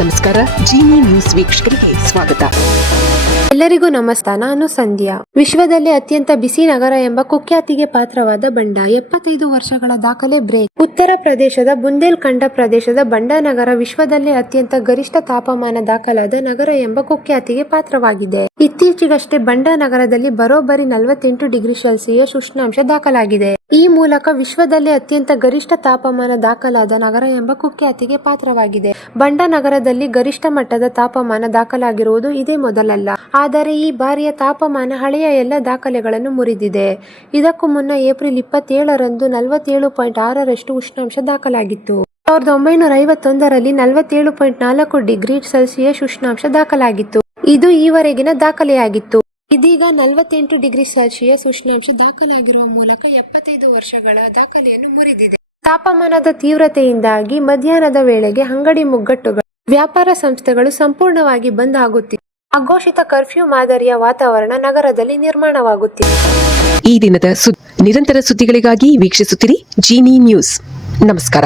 ನಮಸ್ಕಾರ. ಜೀನಿ ನ್ಯೂಸ್ ವೀಕ್ಷಕರಿಗೆ ಸ್ವಾಗತ. ಎಲ್ಲರಿಗೂ ನಮಸ್ಕಾರ. ನಾನು ಸಂಧ್ಯಾ. ವಿಶ್ವದಲ್ಲೇ ಅತ್ಯಂತ ಬಿಸಿ ನಗರ ಎಂಬ ಕುಖ್ಯಾತಿಗೆ ಪಾತ್ರವಾದ ಬಂಡ 75 ವರ್ಷಗಳ ದಾಖಲೆ ಬ್ರೇಕ್. ಉತ್ತರ ಪ್ರದೇಶದ ಬುಂದೇಲ್ಖಂಡ ಪ್ರದೇಶದ ಬಂಡ ನಗರ ವಿಶ್ವದಲ್ಲೇ ಅತ್ಯಂತ ಗರಿಷ್ಠ ತಾಪಮಾನ ದಾಖಲಾದ ನಗರ ಎಂಬ ಕುಖ್ಯಾತಿಗೆ ಪಾತ್ರವಾಗಿದೆ. ಇತ್ತೀಚೆಗಷ್ಟೇ ಬಂಡ ನಗರದಲ್ಲಿ ಬರೋಬ್ಬರಿ 48 ಡಿಗ್ರಿ ಸೆಲ್ಸಿಯಸ್ ಉಷ್ಣಾಂಶ ದಾಖಲಾಗಿದೆ. ಈ ಮೂಲಕ ವಿಶ್ವದಲ್ಲೇ ಅತ್ಯಂತ ಗರಿಷ್ಠ ತಾಪಮಾನ ದಾಖಲಾದ ನಗರ ಎಂಬ ಕುಖ್ಯಾತಿಗೆ ಪಾತ್ರವಾಗಿದೆ. ಬಂಡ ನಗರದಲ್ಲಿ ಗರಿಷ್ಠ ಮಟ್ಟದ ತಾಪಮಾನ ದಾಖಲಾಗಿರುವುದು ಇದೇ ಮೊದಲಲ್ಲ. ಆದರೆ ಈ ಬಾರಿಯ ತಾಪಮಾನ ಹಳೆಯ ಎಲ್ಲ ದಾಖಲೆಗಳನ್ನು ಮುರಿದಿದೆ. ಇದಕ್ಕೂ ಮುನ್ನ ಏಪ್ರಿಲ್ 27ರಂದು 47.6ರಷ್ಟು ಉಷ್ಣಾಂಶ ದಾಖಲಾಗಿತ್ತು. 1951ರಲ್ಲಿ 47.4 ಡಿಗ್ರಿ ಸೆಲ್ಸಿಯಸ್ ಉಷ್ಣಾಂಶ ದಾಖಲಾಗಿತ್ತು. ಇದು ಈವರೆಗಿನ ದಾಖಲೆಯಾಗಿತ್ತು. ಇದೀಗ 48 ಡಿಗ್ರಿ ಸೆಲ್ಸಿಯಸ್ ಉಷ್ಣಾಂಶ ದಾಖಲಾಗಿರುವ ಮೂಲಕ 75 ವರ್ಷಗಳ ದಾಖಲೆಯನ್ನು ಮುರಿದಿದೆ. ತಾಪಮಾನದ ತೀವ್ರತೆಯಿಂದಾಗಿ ಮಧ್ಯಾಹ್ನದ ವೇಳೆಗೆ ಅಂಗಡಿ ಮುಗ್ಗಟ್ಟುಗಳು, ವ್ಯಾಪಾರ ಸಂಸ್ಥೆಗಳು ಸಂಪೂರ್ಣವಾಗಿ ಬಂದ್ ಆಗುತ್ತಿವೆ. ಅಘೋಷಿತ ಕರ್ಫ್ಯೂ ಮಾದರಿಯ ವಾತಾವರಣ ನಗರದಲ್ಲಿ ನಿರ್ಮಾಣವಾಗುತ್ತಿದೆ. ಈ ದಿನದ ನಿರಂತರ ಸುದ್ದಿಗಳಿಗಾಗಿ ವೀಕ್ಷಿಸುತ್ತಿರಿ ಜೀನಿ ನ್ಯೂಸ್. ನಮಸ್ಕಾರ.